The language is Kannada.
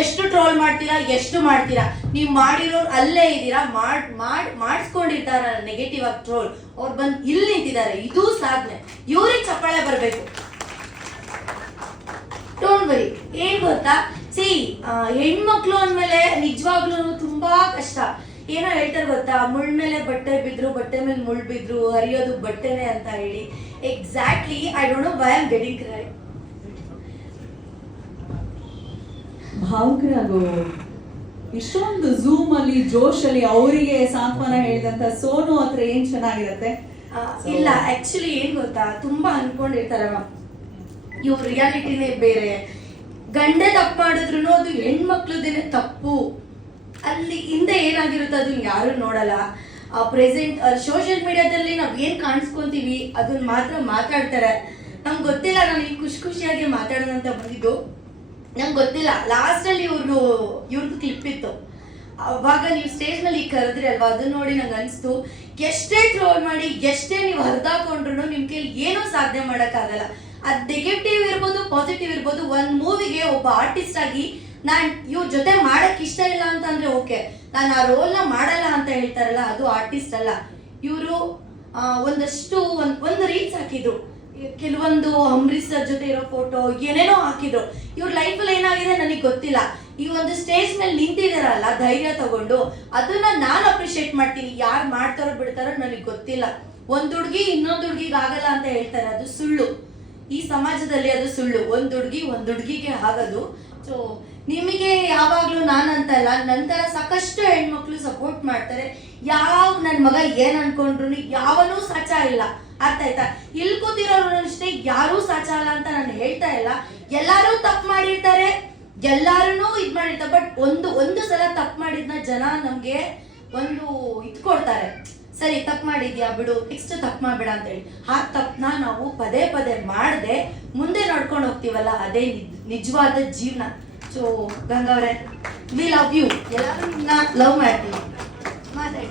ಎಷ್ಟು ಟ್ರೋಲ್ ಮಾಡ್ತೀರಾ, ಎಷ್ಟು ಮಾಡ್ತೀರಾ. ನೀವು ಮಾಡಿರೋರು ಅಲ್ಲೇ ಇದ್ದೀರಾ, ಮಾಡಿಸ್ಕೊಂಡಿರ್ತಾರ ನೆಗೆಟಿವ್ ಆಗಿ ಟ್ರೋಲ್. ಅವ್ರು ಬಂದು ಇಲ್ಲಿ ನಿಂತಿದ್ದಾರೆ, ಇದು ಸಾಧನೆ. ಇವ್ರಿಗೆ ಚಪ್ಪಾಳೆ ಬರಬೇಕು. Don't worry. ಏನ್ ಗೊತ್ತಾ, ಹೆಣ್ಮಕ್ಳು ಅಂದ್ಮೇಲೆ ನಿಜವಾಗ್ಲೂ ತುಂಬಾ ಕಷ್ಟ. ಏನೋ ಹೇಳ್ತಾರೆ ಗೊತ್ತಾ, ಮುಳ್ ಮೇಲೆ ಬಟ್ಟೆ ಬಿದ್ರು, ಬಟ್ಟೆ ಮೇಲೆ ಮುಳ್ ಬಿದ್ರು, ಹರಿಯೋದು ಬಟ್ಟೆನೆ ಅಂತ ಹೇಳಿ. Exactly I don't know why I am getting cry. ಭಾವುಕರಾಗೋ ಇಷ್ಟೊಂದು ಝೂಮ್ ಅಲ್ಲಿ ಜೋಶಲ್ಲಿ ಅವರಿಗೆ ಸಾಂತ್ವನ ಹೇಳಿದಂತ ಸೋನು ಹತ್ರ ಏನ್ ಚೆನ್ನಾಗಿರತ್ತೆ. ಇಲ್ಲ, ಆಕ್ಚುಲಿ ಏನ್ ಗೊತ್ತಾ, ತುಂಬಾ ಅನ್ಕೊಂಡಿರ್ತಾರ ಇವ್ರ ರಿಯಾಲಿಟಿನೇ ಬೇರೆ. ಗಂಡೆ ತಪ್ಪು ಮಾಡಿದ್ರು ಅದು ಹೆಣ್ಮಕ್ಳದೇನೆ ತಪ್ಪು. ಅಲ್ಲಿ ಹಿಂದೆ ಏನಾಗಿರುತ್ತೆ ಅದನ್ನ ಯಾರು ನೋಡಲ್ಲ. ಪ್ರೆಸೆಂಟ್ ಸೋಷಿಯಲ್ ಮೀಡಿಯಾದಲ್ಲಿ ನಾವ್ ಏನ್ ಕಾಣಿಸ್ಕೊಂತೀವಿ ಅದನ್ನ ಮಾತ್ರ ಮಾತಾಡ್ತಾರೆ. ನಮ್ಗೆ ಗೊತ್ತಿಲ್ಲ, ನಾನು ಈ ಖುಷಿಯಾಗಿ ಮಾತಾಡೋದಂತ ಬಂದಿದ್ದು ನಂಗೆ ಗೊತ್ತಿಲ್ಲ. ಲಾಸ್ಟ್ ಅಲ್ಲಿ ಇವ್ರದ್ದು ಕ್ಲಿಪ್ ಇತ್ತು, ಅವಾಗ ನೀವು ಸ್ಟೇಜ್ ಮೇಲೆ ಈಗ ಕರೆದ್ರಿ ಅಲ್ವಾ, ಅದನ್ನ ನೋಡಿ ನಂಗೆ ಅನ್ಸ್ತು, ಎಷ್ಟೇ ಟ್ರೋಲ್ ಮಾಡಿ ಎಷ್ಟೇ ನೀವು ಹರಿದಾಕೊಂಡ್ರು ನಿಮ್ ಕೈಲಿ ಏನೂ ಸಾಧನೆ ಮಾಡಕ್ಕಾಗಲ್ಲ. ಅದ್ ನೆಗೆಟಿವ್ ಇರ್ಬೋದು, ಪಾಸಿಟಿವ್ ಇರ್ಬೋದು. ಒಂದ್ ಮೂವಿಗೆ ಒಬ್ಬ ಆರ್ಟಿಸ್ಟ್ ಆಗಿ ನಾನ್ ಇವ್ರ ಜೊತೆ ಮಾಡಕ್ ಇಷ್ಟ ಇಲ್ಲ ಅಂತ ಅಂದ್ರೆ ಓಕೆ, ನಾನು ಆ ರೋಲ್ ನ ಮಾಡಲ್ಲ ಅಂತ ಹೇಳ್ತಾರಲ್ಲ, ಅದು ಆರ್ಟಿಸ್ಟ್ ಅಲ್ಲ. ಇವರು ಒಂದಷ್ಟು ಒಂದು ರೀಲ್ಸ್ ಹಾಕಿದ್ರು, ಕೆಲವೊಂದು ಅಂಬರೀಶ್ ಸರ್ ಜೊತೆ ಇರೋ ಫೋಟೋ ಏನೇನೋ ಹಾಕಿದ್ರು. ಇವ್ರ ಲೈಫಲ್ಲಿ ಏನಾಗಿದೆ ನನಗೆ ಗೊತ್ತಿಲ್ಲ. ಈ ಒಂದು ಸ್ಟೇಜ್ ಮೇಲೆ ನಿಂತಿದಾರಲ್ಲ ಧೈರ್ಯ ತಗೊಂಡು, ಅದನ್ನ ನಾನು ಅಪ್ರಿಶಿಯೇಟ್ ಮಾಡ್ತೀನಿ. ಯಾರು ಮಾಡ್ತಾರೋ ಬಿಡ್ತಾರೋ ನನಗೆ ಗೊತ್ತಿಲ್ಲ. ಒಂದ್ ಹುಡ್ಗಿ ಇನ್ನೊಂದು ಹುಡ್ಗಿಗೆ ಆಗಲ್ಲ ಅಂತ ಹೇಳ್ತಾರೆ, ಅದು ಸುಳ್ಳು. ಈ ಸಮಾಜದಲ್ಲಿ ಅದು ಸುಳ್ಳು. ಒಂದ್ ಹುಡ್ಗಿಗೆ ಆಗೋದು. ಸೊ ನಿಮಗೆ ಯಾವಾಗ್ಲೂ ನಾನಂತಲ್ಲ, ನಂತರ ಸಾಕಷ್ಟು ಹೆಣ್ಮಕ್ಳು ಸಪೋರ್ಟ್ ಮಾಡ್ತಾರೆ. ನನ್ ಮಗ ಏನ್ ಅನ್ಕೊಂಡ್ರು ಯಾವನೂ ಸಾಚ ಇಲ್ಲ. ಅರ್ಥ ಆಯ್ತಾ? ಇಲ್ಲಿ ಕೂತಿರೋರು ಅಷ್ಟೇ, ಯಾರೂ ಸಾಚ ಅಲ್ಲ ಅಂತ ನಾನು ಹೇಳ್ತಾ ಇಲ್ಲ. ಎಲ್ಲಾರು ತಪ್ಪು ಮಾಡಿರ್ತಾರೆ, ಎಲ್ಲಾರು ಇದ್ ಮಾಡಿರ್ತಾರೆ. ಬಟ್ ಒಂದು ಸಲ ತಪ್ಪು ಮಾಡಿದ್ನ ಜನ ನಮ್ಗೆ ಒಂದು ಕೊಡ್ತಾರೆ, ಸರಿ ತಪ್ಪು ಮಾಡಿದ್ಯಾ ಬಿಡು, ನೆಕ್ಸ್ಟ್ ತಪ್ಪು ಮಾಡ್ಬೇಡ ಅಂತ ಹೇಳಿ. ಆ ತಪ್ಪನ್ನ ನಾವು ಪದೇ ಪದೇ ಮಾಡದೆ ಮುಂದೆ ನಡ್ಕೊಂಡು ಹೋಗ್ತೀವಲ್ಲ, ಅದೇ ನಿಜವಾದ ಜೀವನ. ಸೊ ಗಂಗವ್ರೆ, ವಿ ಲವ್ ಯು. ಎಲ್ಲರೂ ನಿಮ್ಮನ್ನ ಲವ್ ಮಾಡ್ತೀವಿ. ಮಾತಾಡಿ.